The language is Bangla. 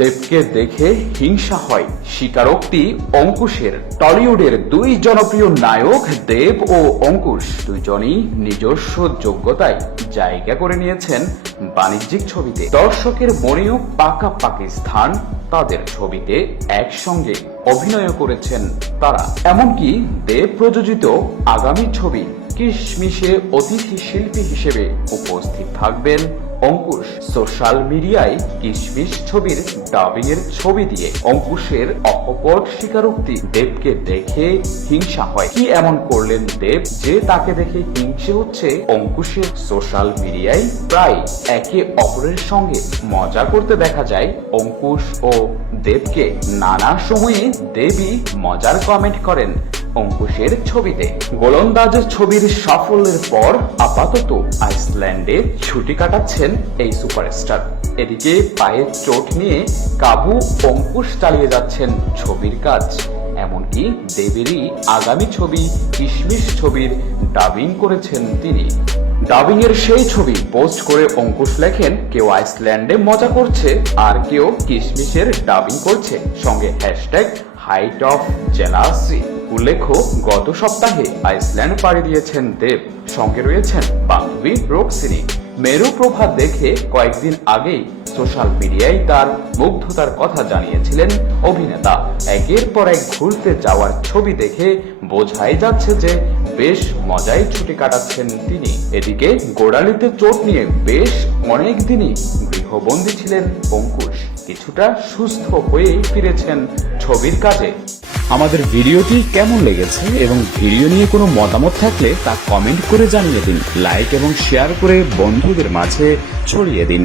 দেবকে দেখে হিংসা হয়, স্বীকারোক্তি অঙ্কুশের। টলিউডের দুই জনপ্রিয় নায়ক দেব ও অঙ্কুশ দুইজনই নিজস্ব যোগ্যতায় জায়গা করে নিয়েছেন বাণিজ্যিক ছবিতে। দর্শকের মনেও পাকাপাকি স্থান তাদের ছবিতে একসঙ্গে অভিনয় করেছেন তারা। এমনকি দেব প্রযোজিত আগামী ছবি কিশমিশে অতিথি শিল্পী হিসেবে উপস্থিত থাকবেন অঙ্কুশ। সোশ্যাল মিডিয়ায় কিশমিশ ছবির ডাবিং এর ছবি দিয়ে অঙ্কুশের অকপট স্বীকারোক্তি, দেবকে দেখে হিংসা হয়। কি এমন করলেন দেব যে তাকে দেখে হিংসে হচ্ছে অঙ্কুশের? সোশ্যাল মিডিয়ায় প্রায় একে অপরের সঙ্গে মজা করতে দেখা যায় অঙ্কুশ ও দেবকে। নানা সময়ে দেবী মজার কমেন্ট করেন অঙ্কুশের ছবিতে। গোলন্দাজ ছবির সাফল্যের পর আপাতত আইসল্যান্ডে ছুটি কাটাচ্ছেন এই সুপারস্টার। এদিকে পায়ের চোট নিয়ে কাবু অঙ্কুশ চালিয়ে যাচ্ছেন ছবির কাজ। এমনকি দেবেরই আগামী ছবি কিশমিশ ছবির ডাবিং করেছেন তিনি। ডাবিং এর সেই ছবি পোস্ট করে অঙ্কুশ লেখেন, কেউ আইসল্যান্ডে মজা করছে আর কেউ কিশমিশের ডাবিং করছে, সঙ্গে হ্যাশট্যাগ হাইট অফ জেলাসি। উল্লেখ্য, গত সপ্তাহে আইসল্যান্ড পাড়ি দিয়েছেন দেব, সঙ্গে রয়েছেন বান্ধবী রোকসিনি। মেরু প্রভা দেখে কয়েকদিন আগেই সোশ্যাল মিডিয়ায় তার মুগ্ধতার কথা জানিয়েছিলেন অভিনেতা। একের পর এক ঘুরতে যাওয়ার ছবি দেখে বোঝাই যাচ্ছে যে বেশ মজায় ছুটি কাটাচ্ছেন তিনি। এদিকে গোড়ালিতে চোট নিয়ে বেশ অনেক দিনই গৃহবন্দী ছিলেন অঙ্কুশ। কিছুটা সুস্থ হয়ে ফিরেছেন ছবির কাজে। আমাদের ভিডিওটি কেমন লেগেছে এবং ভিডিও নিয়ে কোনো মতামত থাকলে তা কমেন্ট করে জানিয়ে দিন। লাইক এবং শেয়ার করে বন্ধুদের মাঝে ছড়িয়ে দিন।